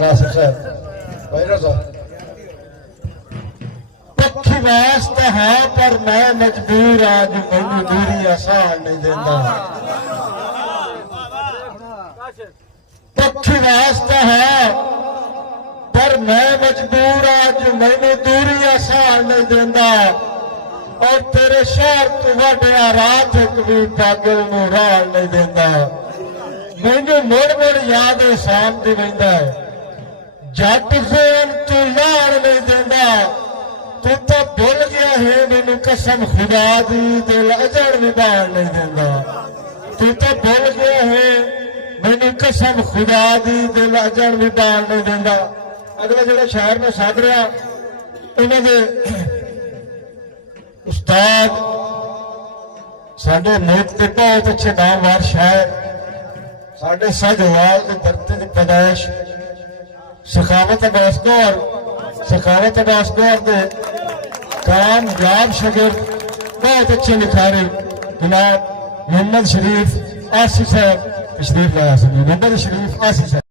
नासिर साहब भाई रजा पक्षी वास्ता है पर मैं मजबूर आज मैनू दूरी आसान नहीं देता पक्षी वास्ता है पर मैं मजबूर आज मैनू दूरी आसान नहीं देता और तेरे शहर तू वड्या रात एक भी पागल नूं राह नहीं देता मैनू मुड़ मुड़ याद एहसान दी वहिंदा है जट फोन तू लाड़ नहीं देता तू तो भुल गया है मैनू कसम खुदा दी दिल अजड़ भी बाहर नहीं देता तू तो भुल गया है मैनू कसम खुदा दी दिल अजड़ भी बाहर नहीं देता अगला जो शायर में साध रहा इन्होंने उस्ताद साडे मुल्क के बहुत अच्छे नामवर शायर साडे साजवाल के धरती की पैदाइश सखावत अब्बास गौर के कामयाब शागिर्द बहुत अच्छे लिखारी जनाब मोहम्मद शरीफ आसिफ साहब तशरीफ लाया मोहम्मद शरीफ आसिफ साहब।